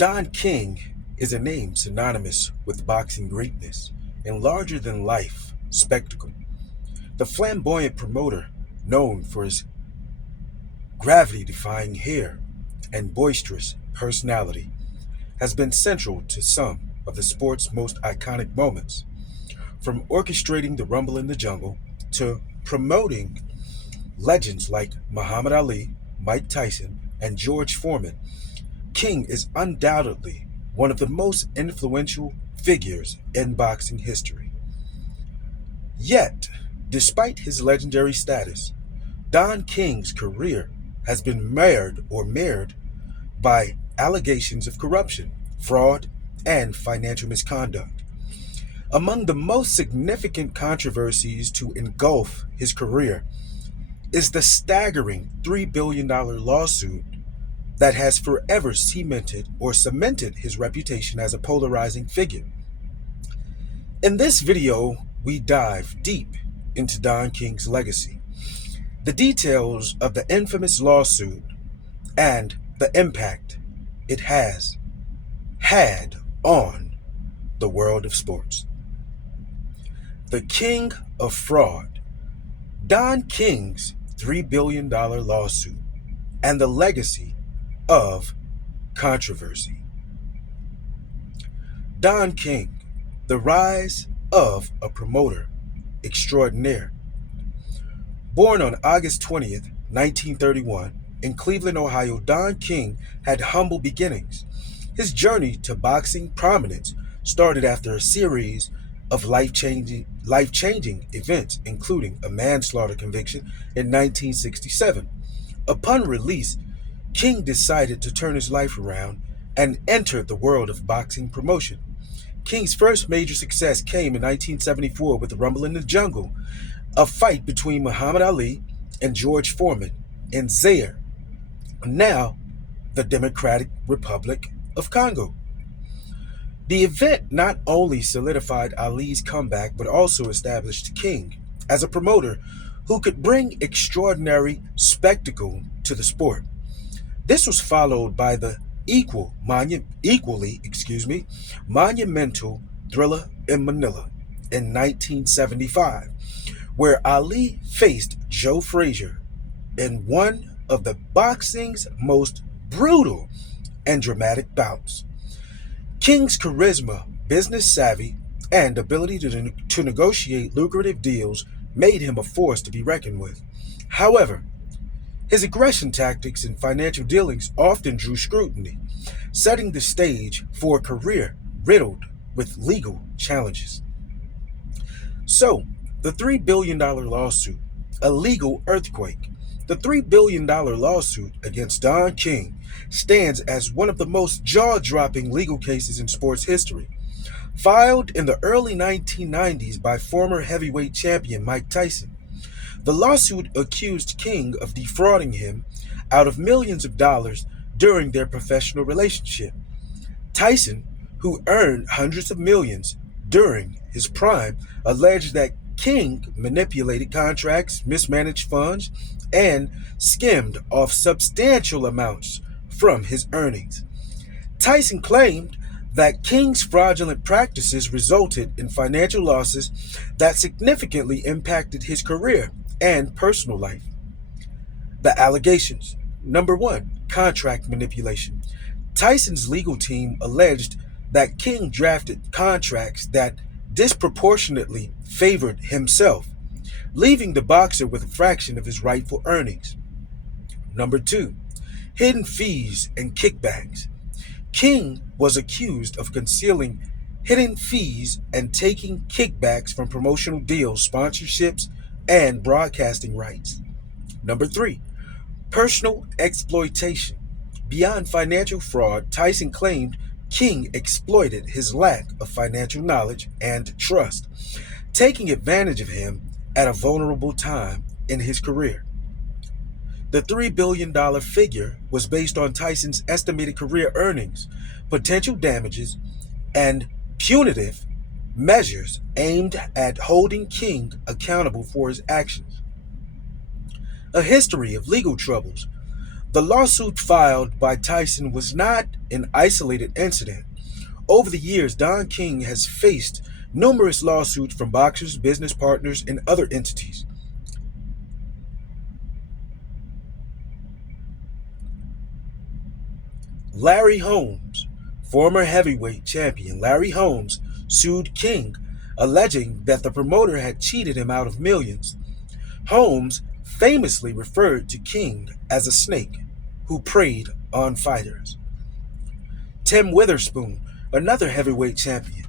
Don King is a name synonymous with boxing greatness and larger-than-life spectacle. The flamboyant promoter, known for his gravity-defying hair and boisterous personality, has been central to some of the sport's most iconic moments, from orchestrating the Rumble in the Jungle to promoting legends like Muhammad Ali, Mike Tyson, and George Foreman. King is undoubtedly one of the most influential figures in boxing history. Yet, despite his legendary status, Don King's career has been marred by allegations of corruption, fraud, and financial misconduct. Among the most significant controversies to engulf his career is the staggering $3 billion lawsuit that has forever cemented his reputation as a polarizing figure. In this video, we dive deep into Don King's legacy, the details of the infamous lawsuit, and the impact it has had on the world of sports. The King of Fraud, Don King's $3 billion lawsuit, and the legacy of controversy. Don King, the rise of a promoter extraordinaire. Born on August 20th, 1931, in Cleveland, Ohio, Don King had humble beginnings. His journey to boxing prominence started after a series of life-changing events, including a manslaughter conviction in 1967. Upon release, King decided to turn his life around and entered the world of boxing promotion. King's first major success came in 1974 with the Rumble in the Jungle, a fight between Muhammad Ali and George Foreman in Zaire, now the Democratic Republic of Congo. The event not only solidified Ali's comeback, but also established King as a promoter who could bring extraordinary spectacle to the sport. This was followed by the equally monumental Thrilla in Manila in 1975, where Ali faced Joe Frazier in one of the boxing's most brutal and dramatic bouts. King's charisma, business savvy, and ability to negotiate lucrative deals made him a force to be reckoned with. However, his aggression tactics and financial dealings often drew scrutiny, setting the stage for a career riddled with legal challenges. So, the $3 billion lawsuit, a legal earthquake. The $3 billion lawsuit against Don King stands as one of the most jaw-dropping legal cases in sports history. Filed in the early 1990s by former heavyweight champion Mike Tyson, the lawsuit accused King of defrauding him out of millions of dollars during their professional relationship. Tyson, who earned hundreds of millions during his prime, alleged that King manipulated contracts, mismanaged funds, and skimmed off substantial amounts from his earnings. Tyson claimed that King's fraudulent practices resulted in financial losses that significantly impacted his career and personal life. The allegations. Number one, contract manipulation. Tyson's legal team alleged that King drafted contracts that disproportionately favored himself, leaving the boxer with a fraction of his rightful earnings. Number two, hidden fees and kickbacks. King was accused of concealing hidden fees and taking kickbacks from promotional deals, sponsorships, and broadcasting rights. Number three, personal exploitation. Beyond financial fraud, Tyson claimed King exploited his lack of financial knowledge and trust, taking advantage of him at a vulnerable time in his career. The $3 billion figure was based on Tyson's estimated career earnings, potential damages, and punitive measures aimed at holding King accountable for his actions. A history of legal troubles. The lawsuit filed by Tyson was not an isolated incident. Over the years, Don King has faced numerous lawsuits from boxers, business partners, and other entities. Larry Holmes, former heavyweight champion Larry Holmes, sued King, alleging that the promoter had cheated him out of millions. Holmes famously referred to King as a snake who preyed on fighters. Tim Witherspoon, another heavyweight champion.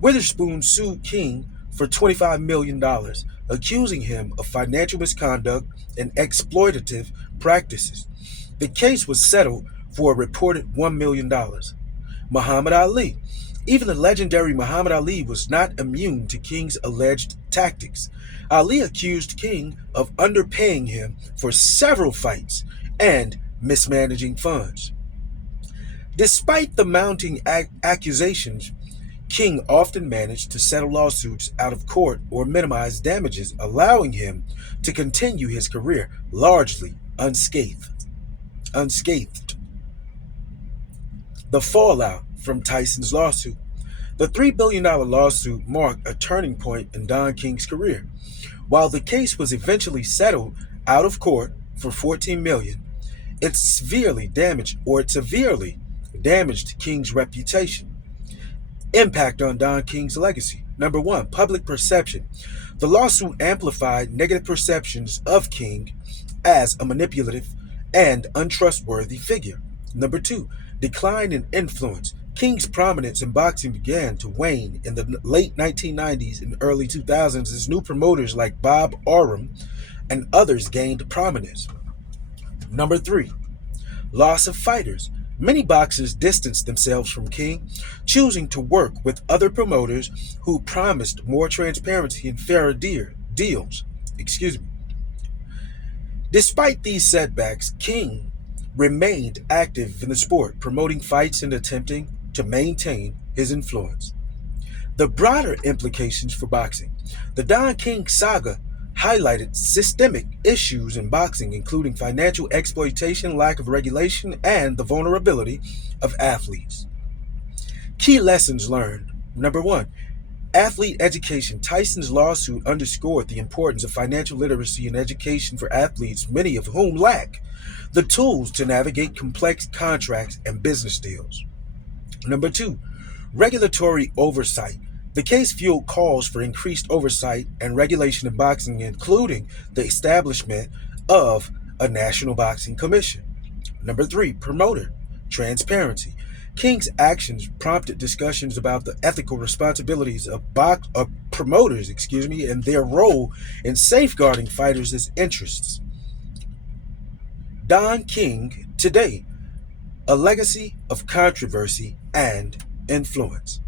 Witherspoon sued King for $25 million, accusing him of financial misconduct and exploitative practices. The case was settled for a reported $1 million. Muhammad Ali. Even the legendary Muhammad Ali was not immune to King's alleged tactics. Ali accused King of underpaying him for several fights and mismanaging funds. Despite the mounting accusations, King often managed to settle lawsuits out of court or minimize damages, allowing him to continue his career largely unscathed. The fallout from Tyson's lawsuit. The $3 billion lawsuit marked a turning point in Don King's career. While the case was eventually settled out of court for $14 million, it severely damaged King's reputation. Impact on Don King's legacy. Number one, public perception. The lawsuit amplified negative perceptions of King as a manipulative and untrustworthy figure. Number two, decline in influence. King's prominence in boxing began to wane in the late 1990s and early 2000s as new promoters like Bob Arum and others gained prominence. Number three, loss of fighters. Many boxers distanced themselves from King, choosing to work with other promoters who promised more transparency and fairer deals. Despite these setbacks, King remained active in the sport, promoting fights and attempting to maintain his influence. The broader implications for boxing. The Don King saga highlighted systemic issues in boxing, including financial exploitation, lack of regulation, and the vulnerability of athletes. Key lessons learned. Number one, athlete education. Tyson's lawsuit underscored the importance of financial literacy and education for athletes, many of whom lack the tools to navigate complex contracts and business deals. Number two, regulatory oversight. The case fueled calls for increased oversight and regulation in boxing, including the establishment of a National Boxing Commission. Number three, promoter transparency. King's actions prompted discussions about the ethical responsibilities of promoters, and their role in safeguarding fighters' interests. Don King today, a legacy of controversy and influence.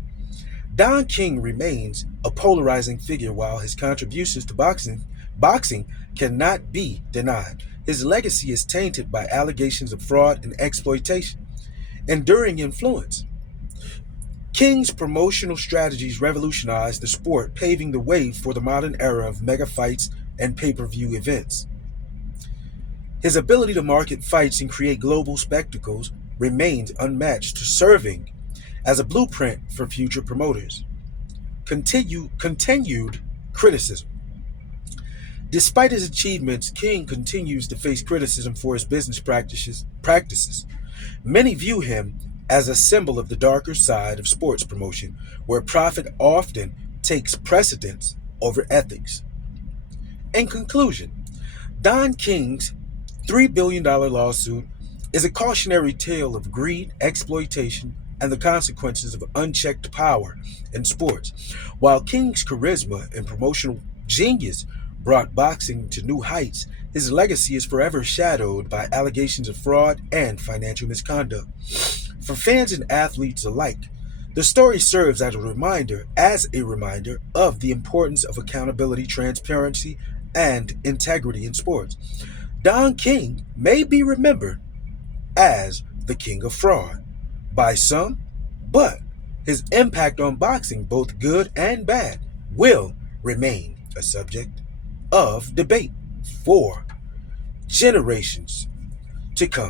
Don King remains a polarizing figure. While his contributions to boxing cannot be denied, his legacy is tainted by allegations of fraud and exploitation. Enduring influence. King's promotional strategies revolutionized the sport, paving the way for the modern era of mega fights and pay-per-view events. His ability to market fights and create global spectacles remains unmatched, serving as a blueprint for future promoters. Continued criticism. Despite his achievements, King continues to face criticism for his business practices. Many view him as a symbol of the darker side of sports promotion, where profit often takes precedence over ethics. In conclusion, Don King's $3 billion lawsuit is a cautionary tale of greed, exploitation, and the consequences of unchecked power in sports. While King's charisma and promotional genius brought boxing to new heights, his legacy is forever shadowed by allegations of fraud and financial misconduct. For fans and athletes alike, the story serves as a reminder of the importance of accountability, transparency, and integrity in sports. Don King may be remembered as the King of Fraud by some, but his impact on boxing, both good and bad, will remain a subject of debate for generations to come.